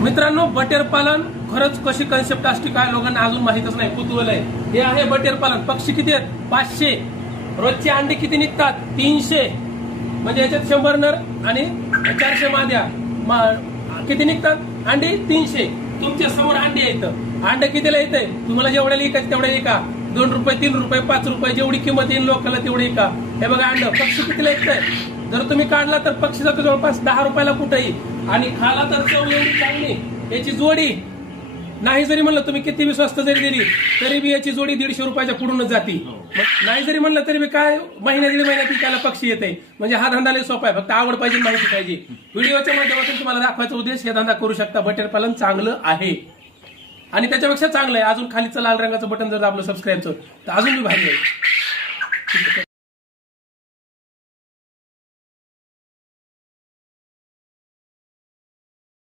मित्रांनो, बटेर पालन खरंच कशी कन्सेप्ट असते काय लोकांना अजून माहितच नाही, कुतूहल आहे. हे आहे बटेर पालन. पक्षी किती आहेत? 500. रोजचे अंडे किती निघतात? 300. म्हणजे याच्यात 100 नर आणि 400 माद्या. किती निघतात अंडे? 300. तुमच्या समोर अंडे येतं. अंडे कितीला येतंय? तुम्हाला जेवढ्याला विकायचं तेवढ्या विका. 2 रुपये, 3 रुपये, 5 रुपये जेवढी किंमत येईल लोकांना तेवढी विका. हे बघा अंड पक्षी कितीला येतंय. जर तुम्ही काढला तर पक्षी जातो जवळपास 10 रुपयाला कुठेही, आणि खाला तर चव एवढी चांगली. याची जोडी नाही जरी म्हणलं तुम्ही किती बी स्वस्त जरी दिली तरी बी याची जोडी 150 रुपयाच्या पुढूनच जाती. नाही जरी म्हणलं तरी बी काय महिन्या दीड महिन्यात त्याला पक्षी येते. म्हणजे हा धंदा लय सोपा आहे, फक्त आवड पाहिजे, माहिती पाहिजे. व्हिडिओच्या माध्यमातून तुम्हाला दाखवायचा उद्देश हे धंदा करू शकता. बटेर पालन चांगलं आहे आणि त्याच्यापेक्षा चांगलं आहे अजून खालीचं लाल रंगाचं बटन जर दाबलं सबस्क्राईबचं तर अजून बी भारी आहे.